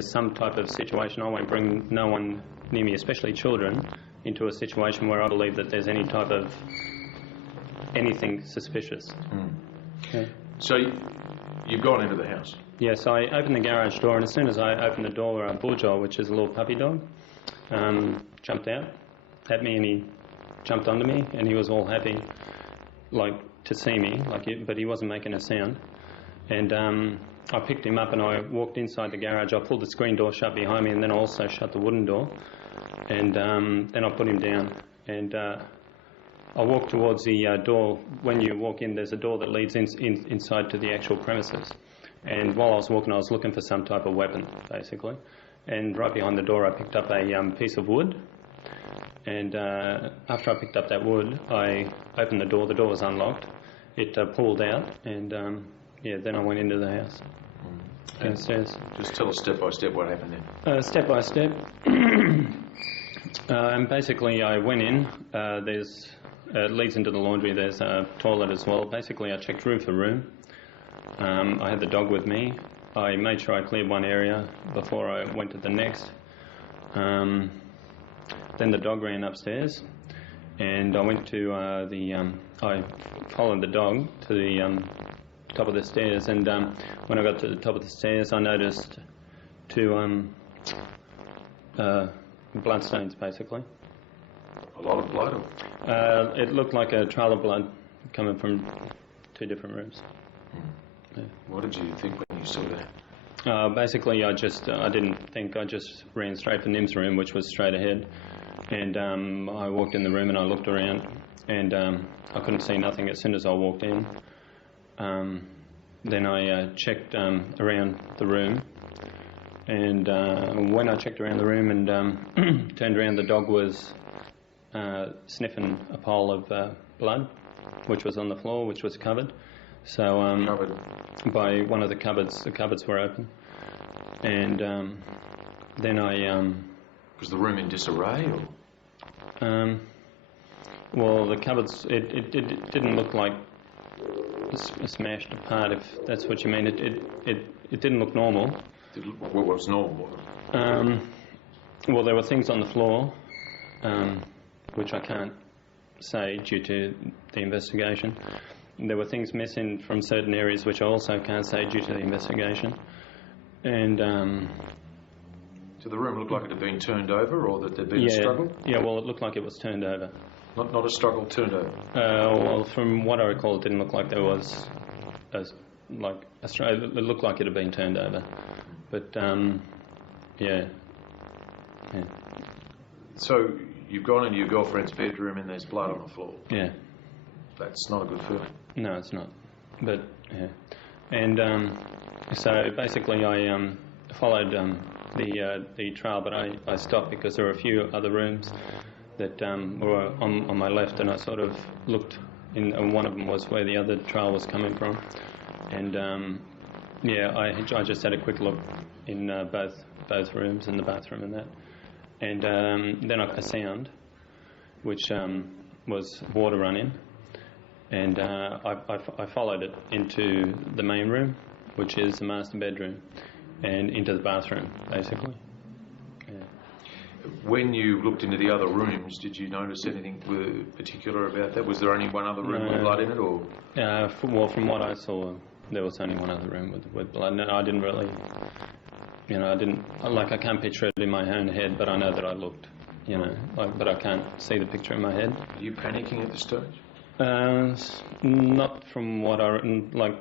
there's some type of situation, I won't bring no one near me, especially children, into a situation where I believe that there's any type of anything suspicious. Yeah. So you've gone into the house? Yes, I opened the garage door, and as soon as I opened the door, Bulljoy, which is a little puppy dog, jumped out at me, and he jumped onto me, and he was all happy, like, to see me, but he wasn't making a sound. And I picked him up and I walked inside the garage. I pulled the screen door shut behind me, and then I also shut the wooden door. And then I put him down. And I walked towards the door. When you walk in, there's a door that leads inside to the actual premises. And while I was walking, I was looking for some type of weapon, basically. And right behind the door, I picked up a piece of wood. And after I picked up that wood, I opened the door. The door was unlocked. It pulled out, and then I went into the house. Downstairs. Just tell us step by step what happened then. Step by step. And basically, I went in. It leads into the laundry. There's a toilet as well. Basically, I checked room for room. I had the dog with me. I made sure I cleared one area before I went to the next. Then the dog ran upstairs, and I went to I followed the dog to the top of the stairs, and when I got to the top of the stairs, I noticed two bloodstains, basically. A lot of blood? It looked like a trail of blood coming from two different rooms. Yeah. What did you think when you saw that? Basically, I didn't think. I just ran straight for Nim's room, which was straight ahead. And I walked in the room and I looked around, and I couldn't see nothing as soon as I walked in. Then I checked around the room, and when I checked around the room and turned around, the dog was sniffing a pile of blood, which was on the floor, which was covered. So covered by one of the cupboards were open, and then I... Was the room in disarray, or...? Well, the cupboards, it didn't look like smashed apart, if that's what you mean. It didn't look normal. What was normal? Well, there were things on the floor, which I can't say due to the investigation. There were things missing from certain areas, which I also can't say due to the investigation. And... So the room looked like it had been turned over, or that there'd been a struggle? Yeah, well, it looked like it was turned over. Not a struggle, turned over? Well, from what I recall, it didn't look like there was a struggle. It looked like it had been turned over. But, yeah. So you've gone into your girlfriend's bedroom and there's blood on the floor? Yeah. That's not a good feeling. No, it's not. But, yeah. And so basically I followed... the trail, but I stopped because there were a few other rooms that were on my left, and I sort of looked in, and one of them was where the other trail was coming from, and I just had a quick look in both rooms, in the bathroom and that, and then I heard a sound, which was water running, and I followed it into the main room, which is the master bedroom, and into the bathroom, basically. Yeah. When you looked into the other rooms, did you notice anything particular about that? Was there only one other room with blood in it, or...? Well, from what I saw, there was only one other room with blood. No, I didn't really... I can't picture it in my own head, but I know that I looked, but I can't see the picture in my head. Are you panicking at this stage? Not from what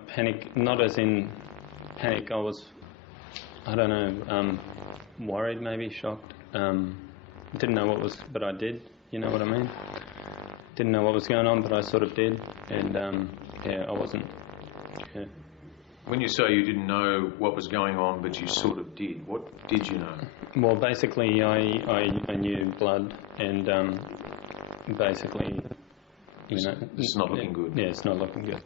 panic, not as in panic. I was... I don't know, worried, maybe, shocked. Didn't know what was, but I did, you know what I mean? Didn't know what was going on, but I sort of did, and I wasn't, yeah. When you say you didn't know what was going on, but you sort of did, what did you know? Well, basically, I knew blood, and basically, It's not looking good. Yeah, it's not looking good.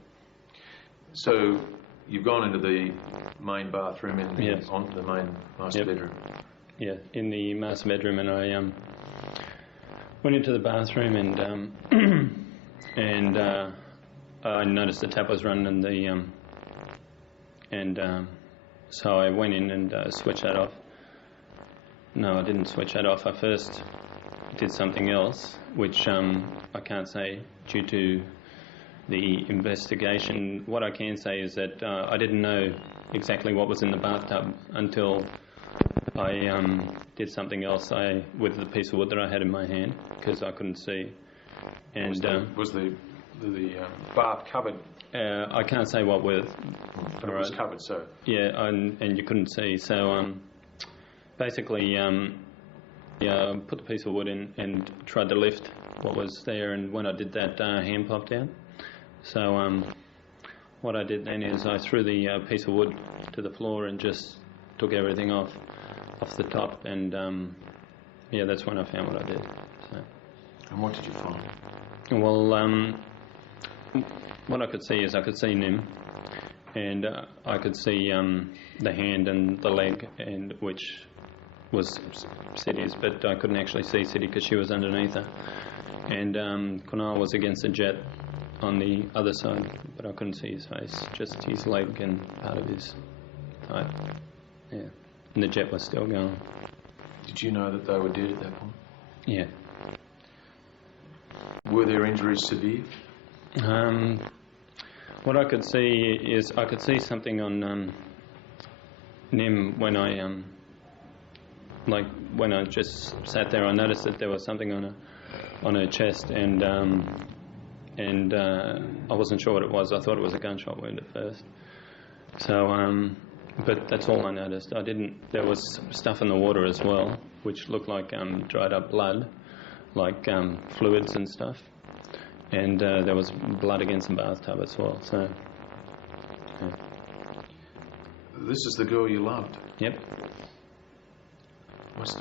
So... You've gone into the main bathroom onto the main master bedroom? Yeah, in the master bedroom, and I went into the bathroom and I noticed the tap was running, and so I went in and switched that off. No, I didn't switch that off. I first did something else, which I can't say due to the investigation. What I can say is that I didn't know exactly what was in the bathtub until I did something else with the piece of wood that I had in my hand, because I couldn't see. And was the bath covered? I can't say what with. But it was covered, so... Yeah, and you couldn't see. So basically, I put the piece of wood in and tried to lift what was there, and when I did that, hand popped out. So what I did then is I threw the piece of wood to the floor and just took everything off the top, and yeah, that's when I found what I did. So. And what did you find? Well, what I could see is I could see Nim, and I could see the hand and the leg, and which was City's, but I couldn't actually see City because she was underneath her. And Kunal was against the jet on the other side, but I couldn't see his face, just his leg and part of his thigh. Yeah, and the jet was still going. Did you know that they were dead at that point? Yeah. Were their injuries severe? What I could see is I could see something on Nim when I when I just sat there. I noticed that there was something on her chest, and I wasn't sure what it was. I thought it was a gunshot wound at first. So, but that's all I noticed. There was stuff in the water as well, which looked like dried up blood, like fluids and stuff. And there was blood against the bathtub as well. So, yeah. This is the girl you loved? Yep. Most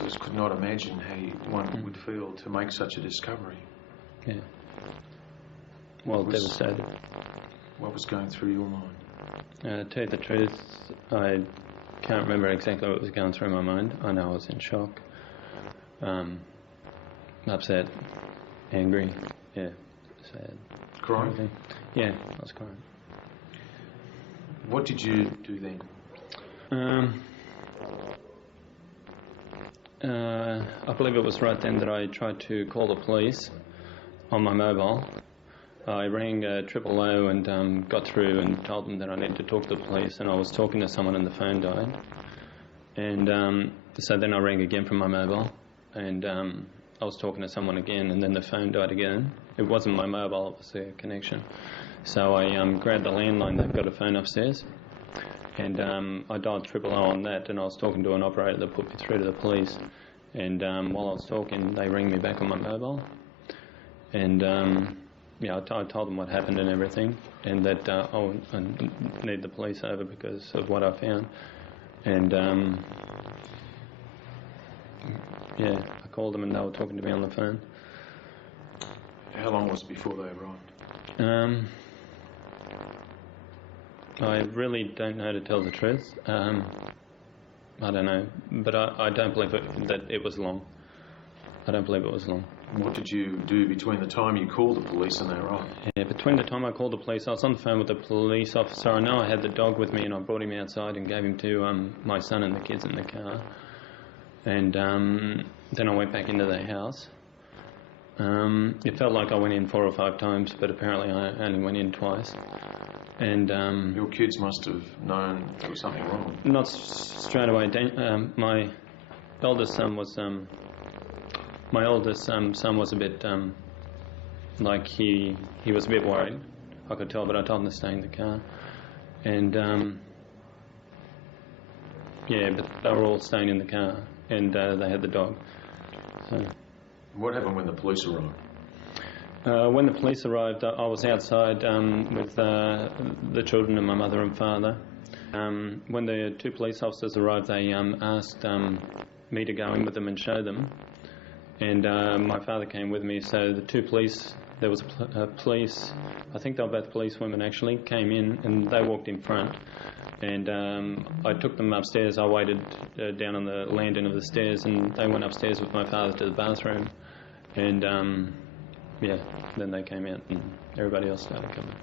of us could not imagine how one would feel to make such a discovery. Yeah. Well, devastated. What was going through your mind? To tell you the truth, I can't remember exactly what was going through my mind. I know I was in shock. Upset, angry, yeah, sad. Crying? Yeah, I was crying. What did you do then? I believe it was right then that I tried to call the police on my mobile. I rang 000 and got through and told them that I needed to talk to the police, and I was talking to someone and the phone died. And so then I rang again from my mobile, and I was talking to someone again, and then the phone died again. It wasn't my mobile, it was the connection. So I grabbed the landline. They've got a phone upstairs, and I dialed 000 on that, and I was talking to an operator that put me through to the police. And while I was talking, they rang me back on my mobile, and yeah, I told them what happened and everything, and that I need the police over because of what I found. And yeah, I called them and they were talking to me on the phone. How long was it before they arrived? I really don't know, to tell the truth. I don't know, but I don't believe that it was long. I don't believe it was long. What did you do between the time you called the police and they arrived? Yeah, between the time I called the police, I was on the phone with the police officer. I know I had the dog with me, and I brought him outside and gave him to my son and the kids in the car. And then I went back into the house. It felt like I went in 4 or 5 times, but apparently I only went in twice. And your kids must have known there was something wrong. Not straight away. My eldest son was a bit like he was a bit worried. I could tell, but I told him to stay in the car. And yeah, but they were all staying in the car, and they had the dog. So. What happened when the police arrived? When the police arrived, I was outside with the children and my mother and father. When the 2 police officers arrived, they asked me to go in with them and show them. And my father came with me, so the 2 police, there was a police, I think they were both policewomen actually, came in and they walked in front. And I took them upstairs. I waited down on the landing of the stairs, and they went upstairs with my father to the bathroom. And yeah, then they came out and everybody else started coming.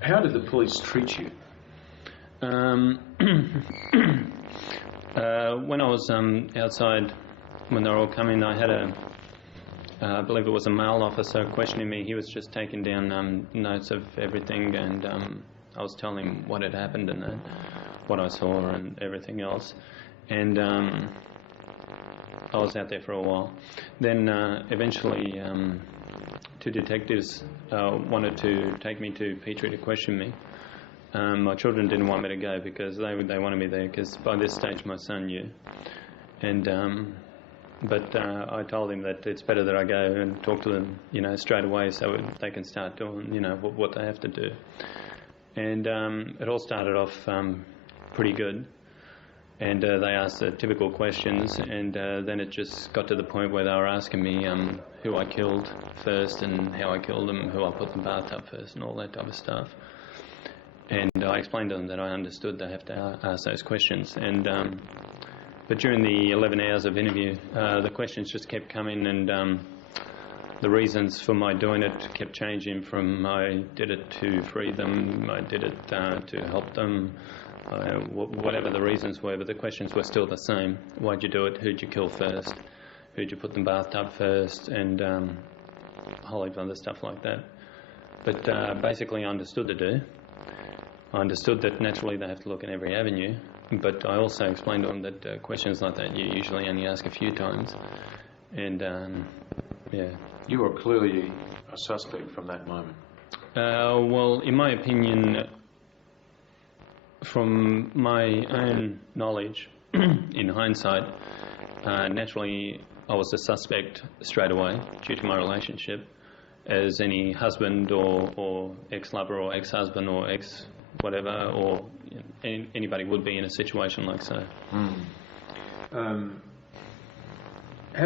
How did the police treat you? When I was outside, when they were all coming, I had I believe it was a male officer questioning me. He was just taking down notes of everything, and I was telling him what had happened and what I saw and everything else. And I was out there for a while. Then eventually, two detectives wanted to take me to Petrie to question me. My children didn't want me to go because they wanted me there, because by this stage my son knew. And but I told him that it's better that I go and talk to them, straight away, so they can start doing, what they have to do. And it all started off pretty good. And they asked the typical questions, and then it just got to the point where they were asking me who I killed first and how I killed them, who I put in the bathtub first, and all that type of stuff. And I explained to them that I understood they have to ask those questions. And but during the 11 hours of interview, the questions just kept coming, and the reasons for my doing it kept changing from I did it to free them, I did it to help them, whatever the reasons were, but the questions were still the same. Why'd you do it? Who'd you kill first? Who'd you put in the bathtub first? And a whole heap of other stuff like that. But basically I understood the do. I understood that naturally they have to look in every avenue, but I also explained to them that questions like that you usually only ask a few times. And yeah. You were clearly a suspect from that moment. Well, in my opinion, from my own knowledge, in hindsight, naturally I was a suspect straight away due to my relationship, as any husband or ex-lover or ex-husband or ex-whatever or anybody would be in a situation like so. How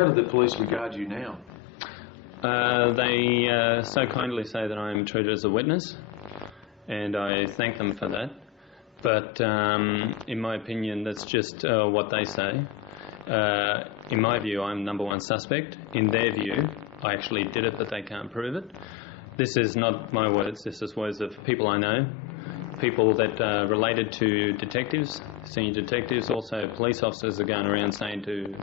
do the police regard you now? They so kindly say that I am treated as a witness, and I thank them for that. But in my opinion, that's just what they say. In my view, I'm number one suspect. In their view, I actually did it, but they can't prove it. This is not my words. This is words of people I know, people that are related to detectives, senior detectives. Also, police officers are going around saying to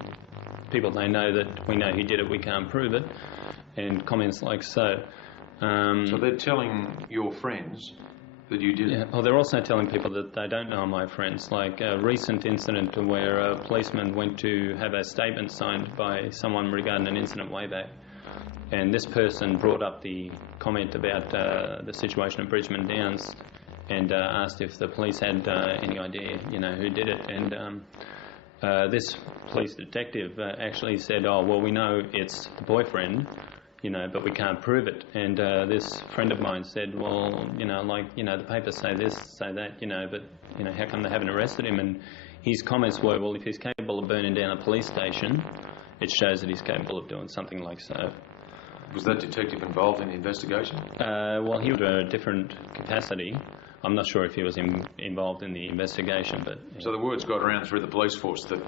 people they know that we know who did it, we can't prove it, and comments like so. So they're telling your friends that you did it? Yeah. Well, they're also telling people that they don't know my friends. Like a recent incident where a policeman went to have a statement signed by someone regarding an incident way back, and this person brought up the comment about the situation at Bridgeman Downs and asked if the police had any idea, who did it. And this police detective actually said, "Oh, well, we know it's the boyfriend, but we can't prove it." And this friend of mine said, "Well, the papers say this, say that, but, how come they haven't arrested him?" And his comments were, well, if he's capable of burning down a police station, it shows that he's capable of doing something like so. Was that detective involved in the investigation? Well, he was in a different capacity. I'm not sure if he was involved in the investigation, but... Yeah. So the words got around through the police force that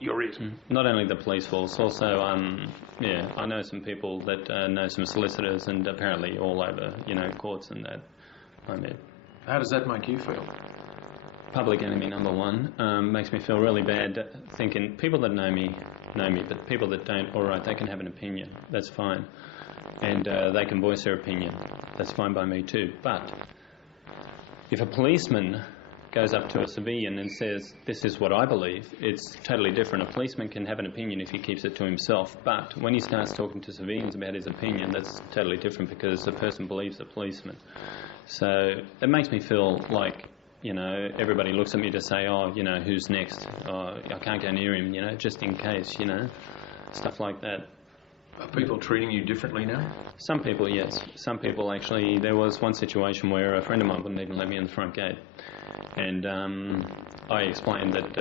you're it? Not only the police force, also, I know some people that know some solicitors, and apparently all over, courts and that I met. How does that make you feel? Public enemy number one. Makes me feel really bad thinking people that know me, but people that don't, all right, they can have an opinion. That's fine. And they can voice their opinion. That's fine by me too. But if a policeman goes up to a civilian and says, this is what I believe, it's totally different. A policeman can have an opinion if he keeps it to himself, but when he starts talking to civilians about his opinion, that's totally different because the person believes the policeman. So it makes me feel like, everybody looks at me to say, oh, who's next? Oh, I can't go near him, just in case, stuff like that. Are people treating you differently now? Some people, yes. Some people, actually. There was one situation where a friend of mine wouldn't even let me in the front gate. And I explained that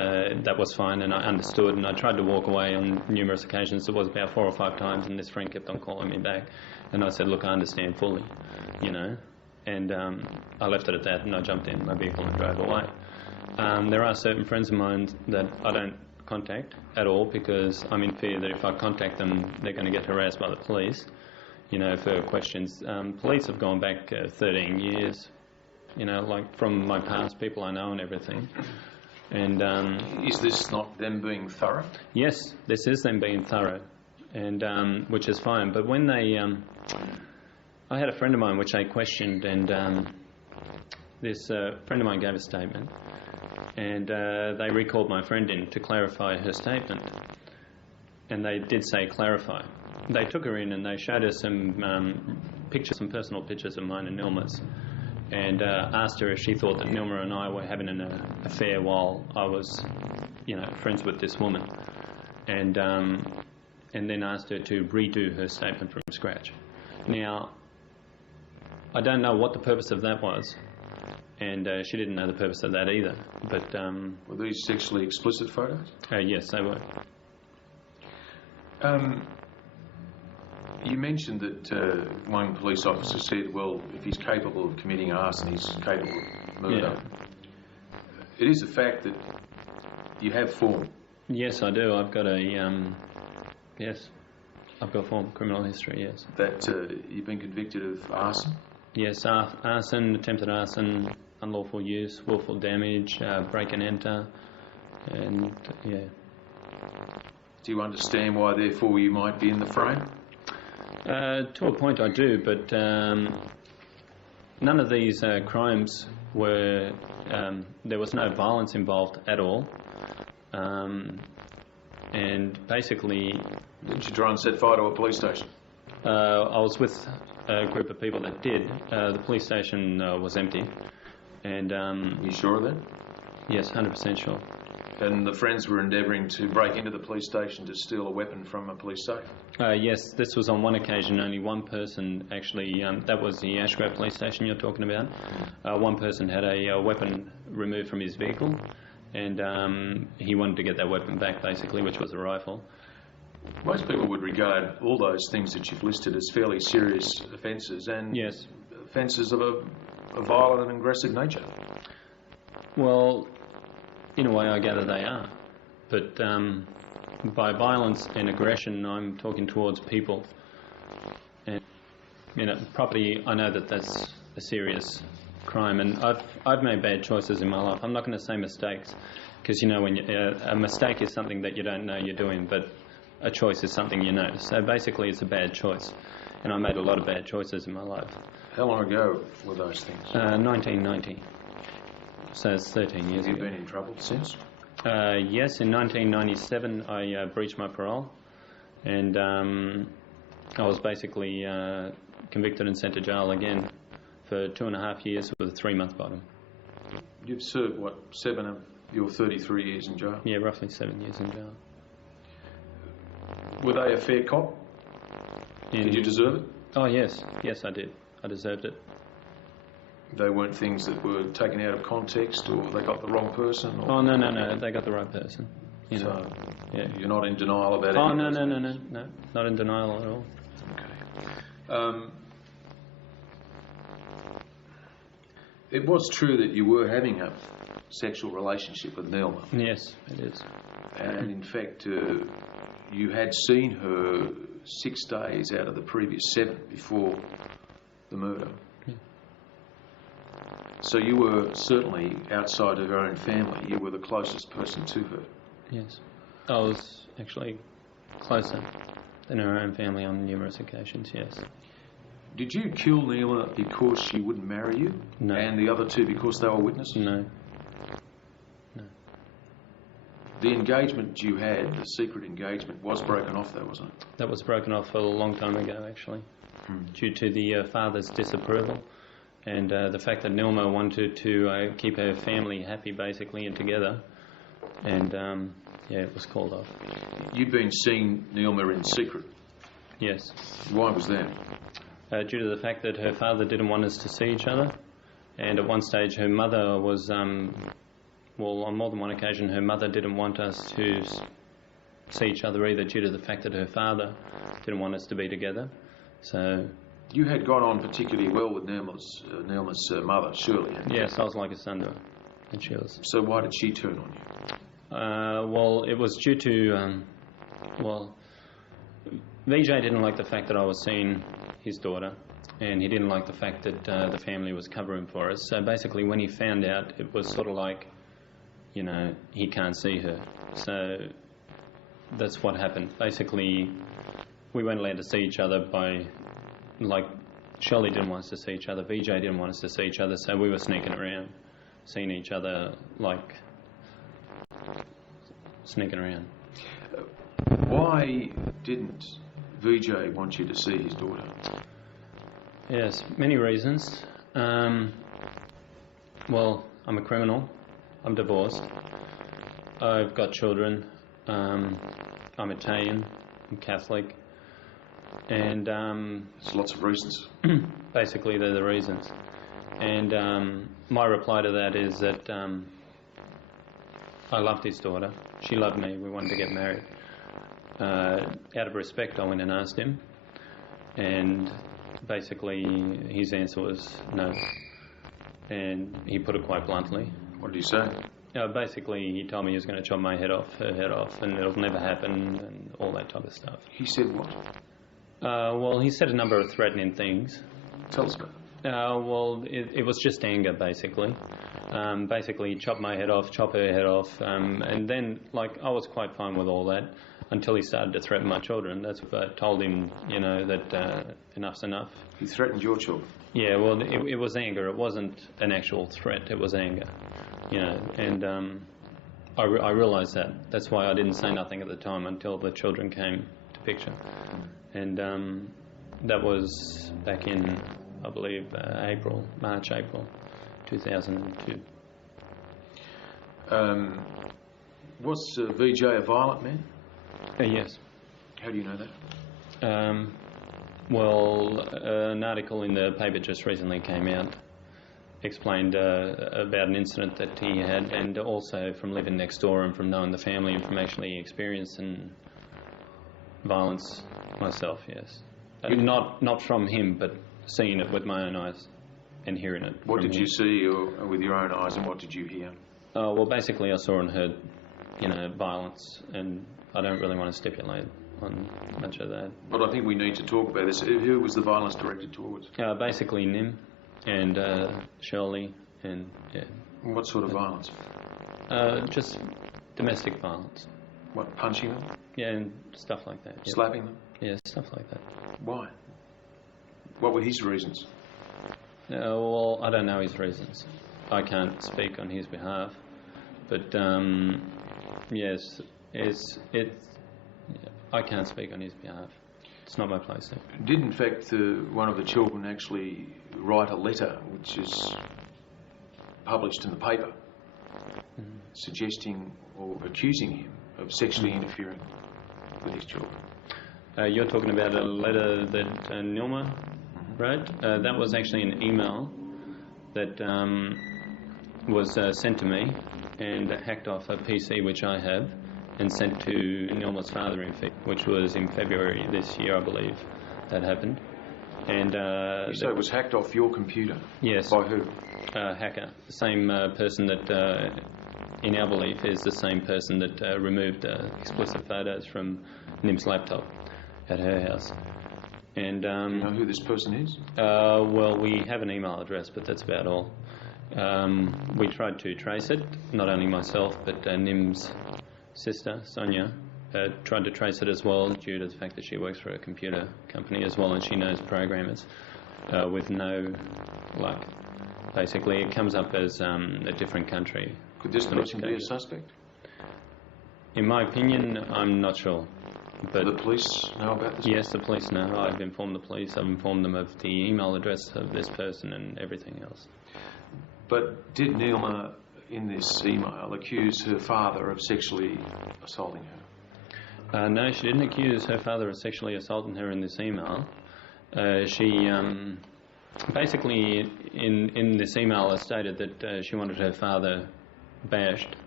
that was fine, and I understood, and I tried to walk away on numerous occasions. It was about 4 or 5 times, and this friend kept on calling me back. And I said, look, I understand fully, And I left it at that, and I jumped in my vehicle and drove away. There are certain friends of mine that I don't contact at all because I'm in fear that if I contact them, they're going to get harassed by the police, for questions. Police have gone back 13 years you know, like from my past, people I know and everything. And is this not them being thorough? yes, this is them being thorough, and which is fine. But when they, I had a friend of mine which I questioned, and this friend of mine gave a statement, and they recalled my friend in to clarify her statement, and they did say clarify. They took her in and they showed her some pictures, some personal pictures of mine and Nilma's, and asked her if she thought that Nilma and I were having an affair while I was, you know, friends with this woman, and then asked her to redo her statement from scratch. Now, I don't know what the purpose of that was, and she didn't know the purpose of that either. But were these sexually explicit photos? Yes, they were. You mentioned that one police officer said, well, if he's capable of committing arson, he's capable of murder. Yeah. It is a fact that you have form. Yes, I do. I've got a, yes, I've got form, criminal history, yes. That you've been convicted of arson? Yes, arson, attempted arson, unlawful use, willful damage, break and enter, and, yeah. Do you understand why, therefore, you might be in the frame? To a point I do, but none of these crimes were, there was no violence involved at all, and basically... Did you try and set fire to a police station? I was with a group of people that did. The police station was empty, and... You sure of that? Yes, 100% sure. And the friends were endeavouring to break into the police station to steal a weapon from a police safe? Yes, this was on one occasion. Only one person actually, that was the Ashgrove police station you're talking about. One person had a weapon removed from his vehicle, and he wanted to get that weapon back, basically, which was a rifle. Most people would regard all those things that you've listed as fairly serious offences, and yes, offences of a violent and aggressive nature. Well, in a way, I gather they are. But by violence and aggression, I'm talking towards people. And, you know, property, I know that that's a serious crime. And I've made bad choices in my life. I'm not going to say mistakes, because, you know, when a mistake is something that you don't know you're doing, but a choice is something you know. So basically, it's a bad choice. And I made a lot of bad choices in my life. How long ago were those things? 1990. So it's 13 years ago. Have you been in trouble since? Yes, in 1997 I breached my parole, and I was basically convicted and sent to jail again for 2.5 years with a 3-month bottom. You've served, what, 7 of your 33 years in jail? Yeah, roughly 7 years in jail. Were they a fair cop? Did you deserve it? Oh, yes. Yes, I did. I deserved it. They weren't things that were taken out of context, or they got the wrong person? Or... Oh, no, they got the right person. You know. So, yeah. You're not in denial about it? Oh, no, not in denial at all. Okay. It was true that you were having a sexual relationship with Nilma. Yes, it is. And in fact, you had seen her 6 days out of the previous 7 before the murder. So you were certainly, outside of her own family, you were the closest person to her. Yes. I was actually closer than her own family on numerous occasions, yes. Did you kill Neela because she wouldn't marry you? No. And the other 2 because they were witnesses? No. The engagement you had, the secret engagement, was broken off though, wasn't it? That was broken off a long time ago, actually, due to the father's disapproval. And the fact that Nilma wanted to keep her family happy, basically, and together. And, yeah, it was called off. You'd been seeing Nilma in secret? Yes. Why was that? Due to the fact that her father didn't want us to see each other. And at one stage, her mother was, well, on more than one occasion, her mother didn't want us to see each other either, due to the fact that her father didn't want us to be together. So... You had got on particularly well with Nilma's mother, surely. Yes, I was like a son to her, and she was. So why did she turn on you? Well, it was due to, well, VJ didn't like the fact that I was seeing his daughter, and he didn't like the fact that the family was covering for us. So basically, when he found out, it was sort of like, you know, he can't see her. So that's what happened. Basically, we weren't allowed to see each other by, like, Shirley didn't want us to see each other, VJ didn't want us to see each other, so we were sneaking around, seeing each other, like, sneaking around. Why didn't VJ want you to see his daughter? Yes, many reasons. Well, I'm a criminal, I'm divorced, I've got children, I'm Italian, I'm Catholic, and There's lots of reasons. basically they're the reasons. And my reply to that is that I loved his daughter, she loved me, we wanted to get married. Out of respect, I went and asked him, and basically his answer was no, and he put it quite bluntly. What did he say? Basically, he told me he was going to chop my head off, her head off, and it'll never happen, and all that type of stuff. He said what? Well, he said a number of threatening things. Tell us about it. Well, it was just anger, basically. Basically, chop my head off, chop her head off, and then, like, I was quite fine with all that until he started to threaten my children. That's what I told him, you know, that enough's enough. He threatened your children? Yeah, well, it was anger. It wasn't an actual threat. It was anger, you know, and I realised that. That's why I didn't say nothing at the time until the children came to picture. And that was back in, I believe, March, April 2002. Was VJ a violent man? Yes. How do you know that? Well, an article in the paper just recently came out, explained about an incident that he had, and also from living next door and from knowing the family and from actually experiencing violence myself, yes. Not from him, but seeing it with my own eyes and hearing it. What did you see with your own eyes, and what did you hear? Well, basically I saw and heard, you know, violence, and I don't really want to stipulate on much of that. But I think we need to talk about this. Who was the violence directed towards? Basically Nim and Shirley, and yeah. What sort of violence? Just domestic violence. What, punching them? Yeah, and stuff like that. Yeah. Slapping them? Yeah, stuff like that. Why? What were his reasons? Well, I don't know his reasons. I can't speak on his behalf. But yes, I can't speak on his behalf. It's not my place to. Did, in fact, one of the children actually write a letter which is published in the paper suggesting or accusing him of sexually interfering with his children? You're talking about a letter that Nilma wrote? That was actually an email that was sent to me and hacked off a PC which I have and sent to Nilma's father, which was in February this year, I believe, that happened. And so it was hacked off your computer? Yes. By who? Hacker. The same person that, in our belief, is the same person that removed explicit photos from Nim's laptop at her house. And do you know who this person is? Well, we have an email address, but that's about all. We tried to trace it, not only myself, but Nim's sister, Sonia, tried to trace it as well due to the fact that she works for a computer company as well and she knows programmers with no luck. Basically, it comes up as a different country. Could this person be a suspect? In my opinion, I'm not sure. But do the police know about this? Yes, the police know. I've informed the police. I've informed them of the email address of this person and everything else. But did Neilma, in this email, accuse her father of sexually assaulting her? No, she didn't accuse her father of sexually assaulting her in this email. She basically, in this email, stated that she wanted her father bashed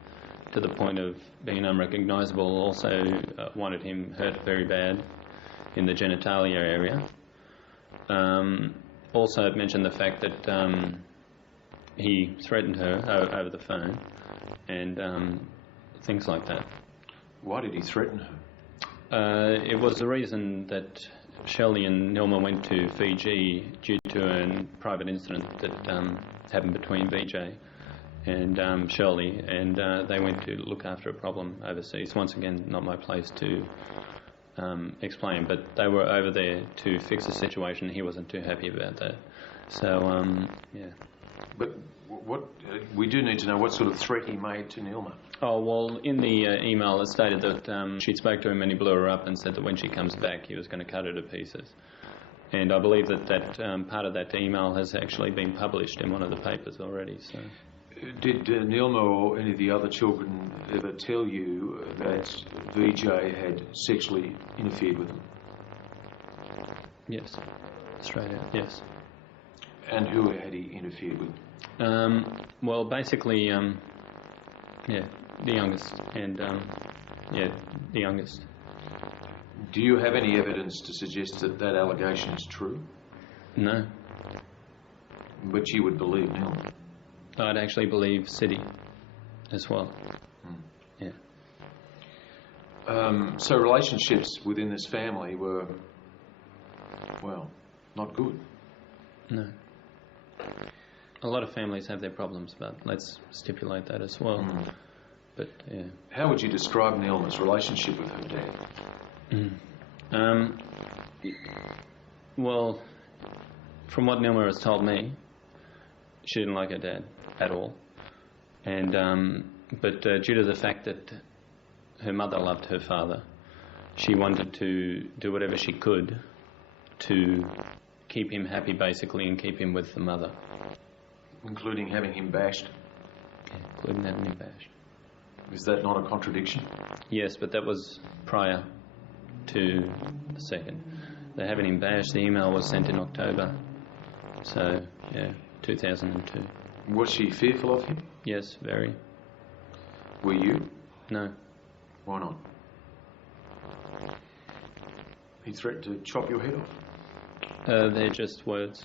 to the point of being unrecognisable. Also wanted him hurt very bad in the genitalia area. Also mentioned the fact that he threatened her over the phone and things like that. Why did he threaten her? It was the reason that Shelley and Nilma went to Fiji due to a private incident that happened between VJ and Shelley, and they went to look after a problem overseas. Once again, not my place to explain, but they were over there to fix the situation. He wasn't too happy about that. So, yeah. But what we do need to know what sort of threat he made to Nilma. Oh, well, in the email it stated that she spoke to him and he blew her up and said that when she comes back he was going to cut her to pieces. And I believe that part of that email has actually been published in one of the papers already. So, did Nilma or any of the other children ever tell you that VJ had sexually interfered with them? Yes, straight out, yes. And who had he interfered with? Well, basically, yeah, the youngest, and yeah, the youngest. Do you have any evidence to suggest that that allegation is true? No. But you would believe Nilma? I'd actually believe City as well. Yeah. So relationships within this family were, well, not good. No. A lot of families have their problems, but let's stipulate that as well. But yeah. How would you describe Nilma's relationship with her dad? Well, from what Nilma has told me, she didn't like her dad at all, and but due to the fact that her mother loved her father, she wanted to do whatever she could to keep him happy, basically, and keep him with the mother. Including having him bashed? Yeah, including having him bashed. Is that not a contradiction? Yes, but that was prior to the second. They having him bashed, the email was sent in October, so, yeah, 2002. Was she fearful of him? Yes, very. Were you? No. Why not? He threatened to chop your head off. They're just words.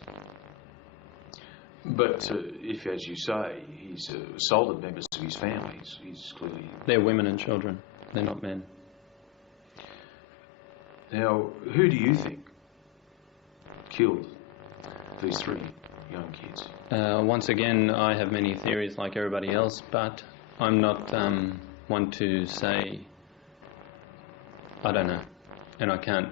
But if, as you say, he's assaulted members of his family, he's clearly... They're women and children. They're not men. Now, who do you think killed these three young kids? Once again, I have many theories like everybody else, but I'm not one to say... I don't know. And I can't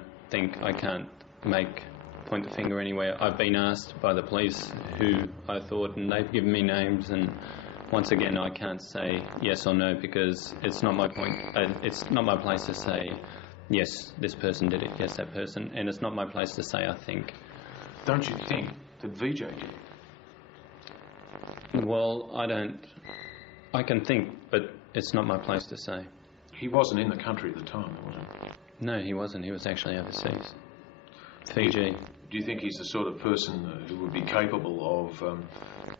point the finger anywhere. I've been asked by the police who I thought, and they've given me names, and once again I can't say yes or no because it's not my point. It's not my place to say yes, this person did it, yes, that person, and it's not my place to say I think. Don't you think that VJ did it? Well, I can think, but it's not my place to say. He wasn't in the country at the time, was he? No, he wasn't. He was actually overseas. Fiji. Do you think he's the sort of person who would be capable of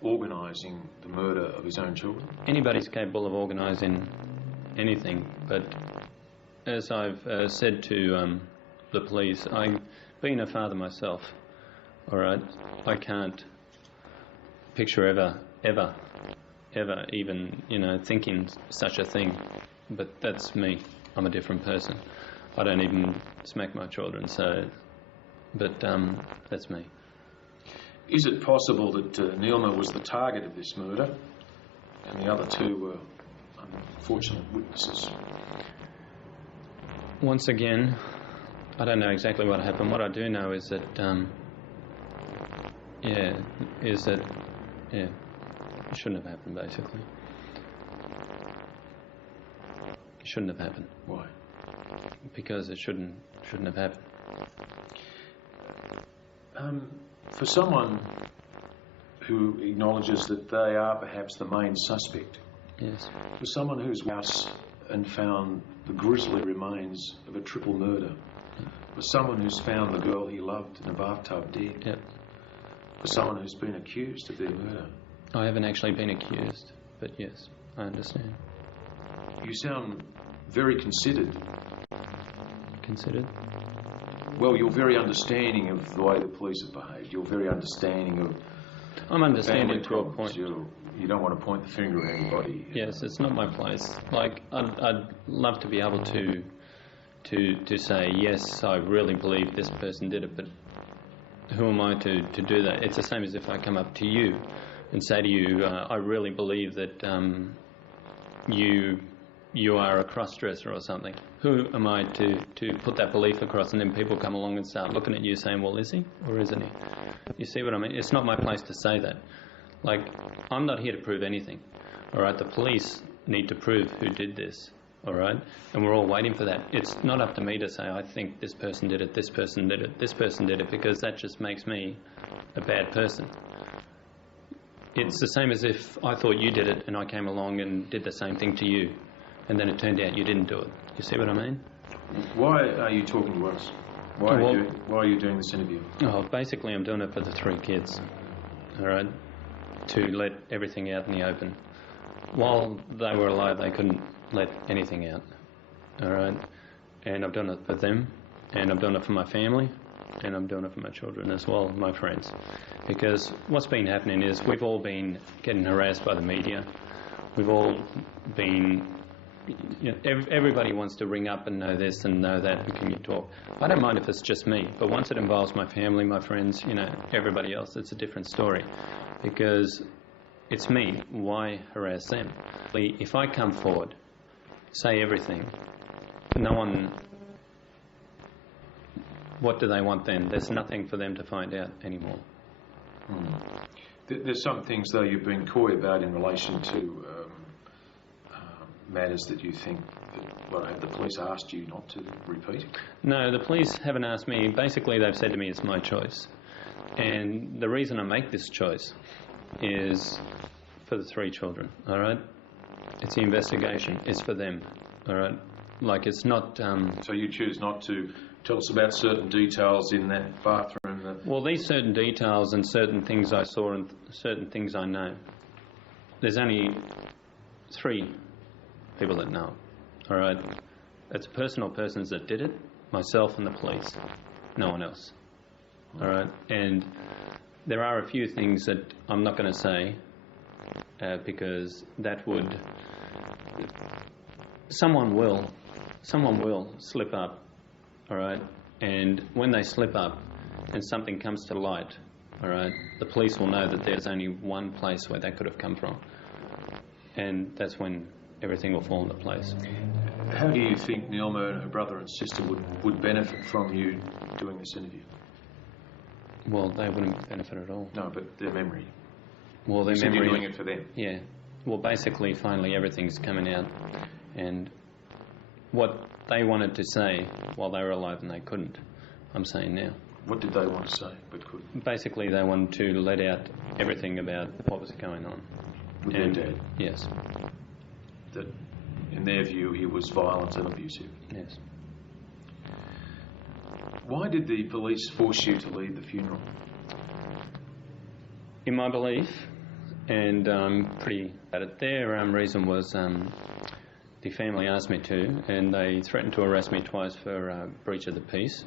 organising the murder of his own children? Anybody's capable of organising anything, but as I've said to the police, being a father myself, all right, I can't picture ever even, thinking such a thing, but that's me. I'm a different person. I don't even smack my children, so... But that's me. Is it possible that Nilma was the target of this murder and the other two were unfortunate witnesses? Once again, I don't know exactly what happened. What I do know is that, it shouldn't have happened, basically. It shouldn't have happened. Why? Because it shouldn't have happened. For someone who acknowledges that they are perhaps the main suspect, yes. For someone who's out and found the grisly remains of a triple murder, for someone who's found the girl he loved in a bathtub dead, yep. For someone who's been accused of their murder. I haven't actually been accused, but yes, I understand. You sound very considered. Considered? Well, you're very understanding of the way the police have behaved. You're very understanding of... I'm understanding to a point. You don't want to point the finger at anybody. Yes, it's not my place. Like, I'd love to be able to to say, yes, I really believe this person did it, but who am I to do that? It's the same as if I come up to you and say to you, I really believe that you are a cross-dresser or something. Who am I to put that belief across, and then people come along and start looking at you saying, well, is he or isn't he? You see what I mean? It's not my place to say that. Like, I'm not here to prove anything, all right? The police need to prove who did this, all right? And we're all waiting for that. It's not up to me to say, I think this person did it, this person did it, this person did it, because that just makes me a bad person. It's the same as if I thought you did it and I came along and did the same thing to you, and then it turned out you didn't do it. You see what I mean? Why are you talking to us? Why are you doing this interview? Oh, basically I'm doing it for the 3 kids, all right, to let everything out in the open. While they were alive, they couldn't let anything out, all right? And I've done it for them, and I've done it for my family, and I'm doing it for my children as well, my friends. Because what's been happening is we've all been getting harassed by the media. We've all been, you know, everybody wants to ring up and know this and know that, and can you talk? I don't mind if it's just me, but once it involves my family, my friends, you know, everybody else, it's a different story. Because it's me, why harass them? If I come forward, say everything, no one, what do they want then? There's nothing for them to find out anymore. There's some things, though, you've been coy about in relation to matters that you think that, have the police asked you not to repeat? No, the police haven't asked me. Basically, they've said to me it's my choice. And the reason I make this choice is for the 3 children, all right? It's the investigation. It's for them, all right? Like, it's not... So you choose not to tell us about certain details in that bathroom? Well, these certain details and certain things I saw and certain things I know. There's only 3 people that know, all right? It's personal persons that did it, myself and the police, no one else, all right? And there are a few things that I'm not going to say because that would... Someone will slip up, all right? And when they slip up and something comes to light, all right, the police will know that there's only one place where that could have come from. And that's when everything will fall into place. How do you think Neilma and her brother and sister would benefit from you doing this interview? Well, they wouldn't benefit at all. No, but their memory. Well, their memory... You're doing it for them. Yeah. Well, basically, finally, everything's coming out. And what they wanted to say while they were alive and they couldn't, I'm saying now. What did they want to say but couldn't? Basically, they wanted to let out everything about what was going on. With their dad? Yes. That, in their view, he was violent and abusive? Yes. Why did the police force you to leave the funeral? In my belief, and pretty at it, their reason was the family asked me to, and they threatened to arrest me twice for breach of the peace.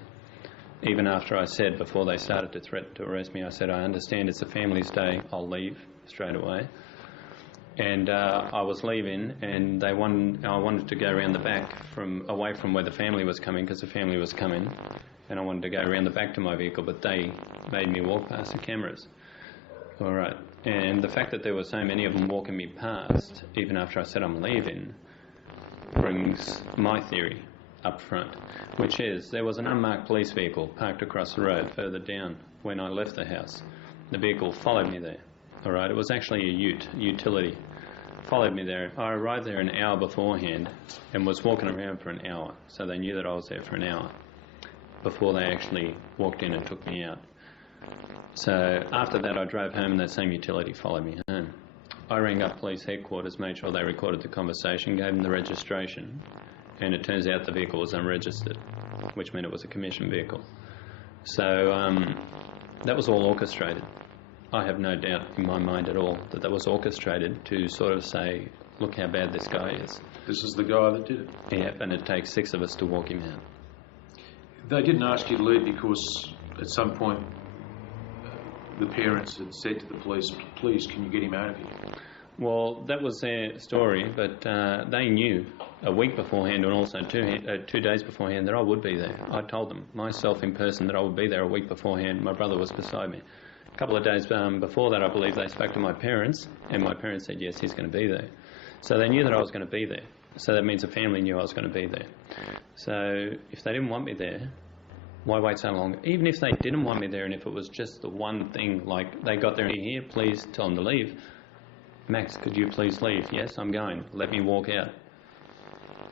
Even after I said, before they started to threaten to arrest me, I said, I understand it's a family's day, I'll leave straight away. And I was leaving, and I wanted to go around the back away from where the family was coming, because the family was coming, and I wanted to go around the back to my vehicle, but they made me walk past the cameras. All right. And the fact that there were so many of them walking me past, even after I said I'm leaving, brings my theory up front, which is there was an unmarked police vehicle parked across the road further down when I left the house. The vehicle followed me there. All right. It was actually a utility. Followed me there. I arrived there an hour beforehand and was walking around for an hour, so they knew that I was there for an hour before they actually walked in and took me out. So after that I drove home and that same utility followed me home. I rang up police headquarters, made sure they recorded the conversation, gave them the registration, and it turns out the vehicle was unregistered, which meant it was a commission vehicle. So that was all orchestrated. I have no doubt in my mind at all that that was orchestrated to sort of say, look how bad this guy is. This is the guy that did it? Yeah, and it takes 6 of us to walk him out. They didn't ask you to leave because at some point the parents had said to the police, please, can you get him out of here? Well, that was their story, but they knew a week beforehand and also 2 days beforehand that I would be there. I told them, myself in person, that I would be there a week beforehand. My brother was beside me. A couple of days before that, I believe they spoke to my parents, and my parents said, yes, he's going to be there. So they knew that I was going to be there. So that means the family knew I was going to be there. So if they didn't want me there, why wait so long? Even if they didn't want me there, and if it was just the one thing, like they got there and here, please tell them to leave. Max, could you please leave? Yes, I'm going. Let me walk out.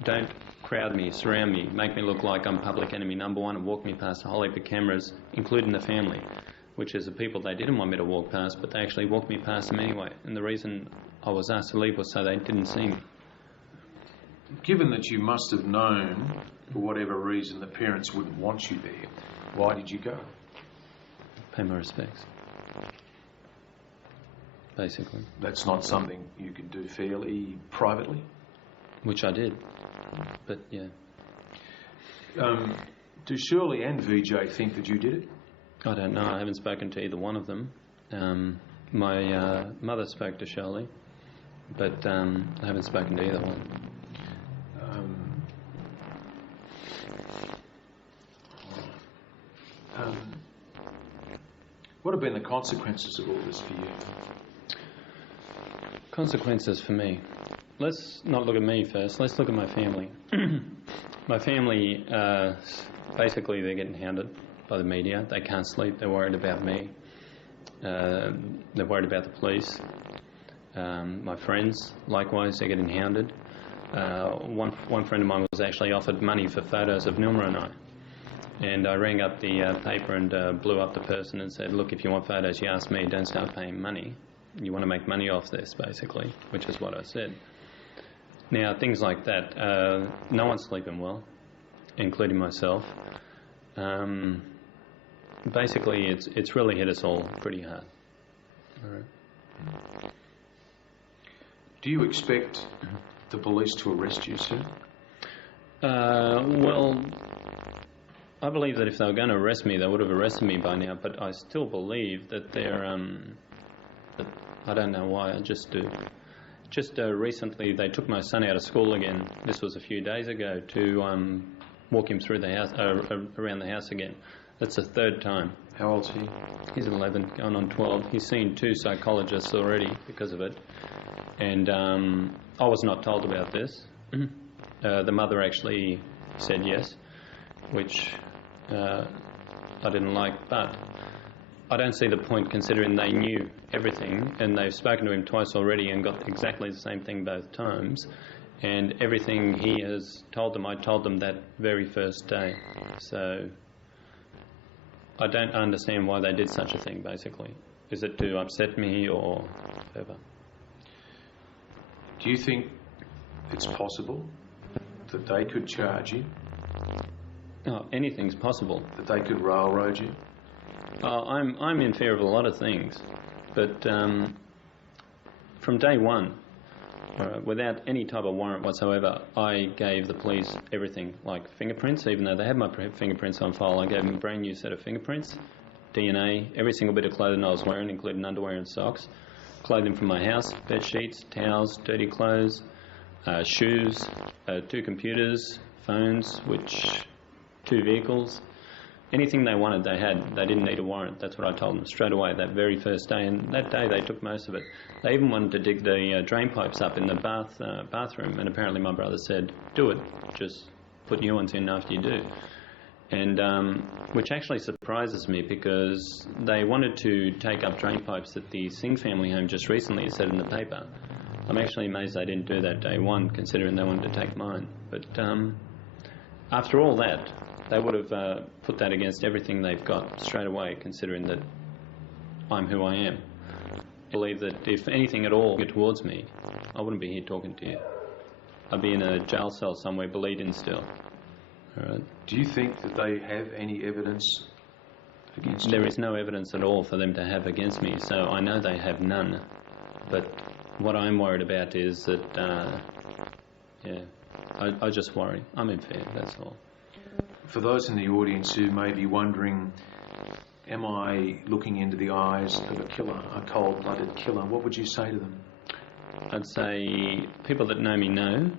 Don't crowd me, surround me, make me look like I'm public enemy number one and walk me past a whole heap of cameras, including the family, which is the people they didn't want me to walk past, but they actually walked me past them anyway. And the reason I was asked to leave was so they didn't see me. Given that you must have known, for whatever reason, the parents wouldn't want you there, why did you go? Pay my respects. Basically. That's not something you could do fairly privately? Which I did, but yeah. Do Shirley and VJ think that you did it? I don't know. I haven't spoken to either one of them. My mother spoke to Shirley, but I haven't spoken to either one. What have been the consequences of all this for you? Consequences for me. Let's not look at me first. Let's look at my family. My family, basically, they're getting hounded by the media. They can't sleep. They're worried about me. They're worried about the police. My friends, likewise, they're getting hounded. One friend of mine was actually offered money for photos of Nilma and I. And I rang up the paper and blew up the person and said, look, if you want photos, you ask me, don't start paying money. You want to make money off this, basically, which is what I said. Now, things like that, no one's sleeping well, including myself. Basically, it's really hit us all pretty hard. All right. Do you expect the police to arrest you soon? Well, I believe that if they were going to arrest me, they would have arrested me by now, but I still believe that they're, I don't know why, I just do. Just recently, they took my son out of school again. This was a few days ago, to walk him through the house, around the house again. That's the third time. How old's he? He's 11, going on 12. He's seen 2 psychologists already because of it. And I was not told about this. The mother actually said yes, which I didn't like, but I don't see the point considering they knew everything and they've spoken to him twice already and got exactly the same thing both times, and everything he has told them, I told them that very first day. So I don't understand why they did such a thing, basically. Is it to upset me or whatever? Do you think it's possible that they could charge you? Oh, anything's possible. That they could railroad you? I'm in fear of a lot of things, but from day one, without any type of warrant whatsoever, I gave the police everything, like fingerprints, even though they had my fingerprints on file. I gave them a brand new set of fingerprints, DNA, every single bit of clothing I was wearing, including underwear and socks, clothing from my house, bed sheets, towels, dirty clothes, shoes, 2 computers, phones, 2 vehicles. Anything they wanted, they had. They didn't need a warrant. That's what I told them straight away that very first day. And that day, they took most of it. They even wanted to dig the drain pipes up in the bathroom. And apparently my brother said, do it. Just put new ones in after you do. And which actually surprises me because they wanted to take up drain pipes at the Singh family home just recently, it said in the paper. I'm actually amazed they didn't do that day one, considering they wanted to take mine. But after all that, they would have put that against everything they've got straight away, considering that I'm who I am. I believe that if anything at all get towards me, I wouldn't be here talking to you. I'd be in a jail cell somewhere bleeding still. All right. Do you think that they have any evidence against you? There is no evidence at all for them to have against me, so I know they have none. But what I'm worried about is that, I just worry. I'm in fear, that's all. For those in the audience who may be wondering, am I looking into the eyes of a killer, a cold-blooded killer, what would you say to them? I'd say people that know me know,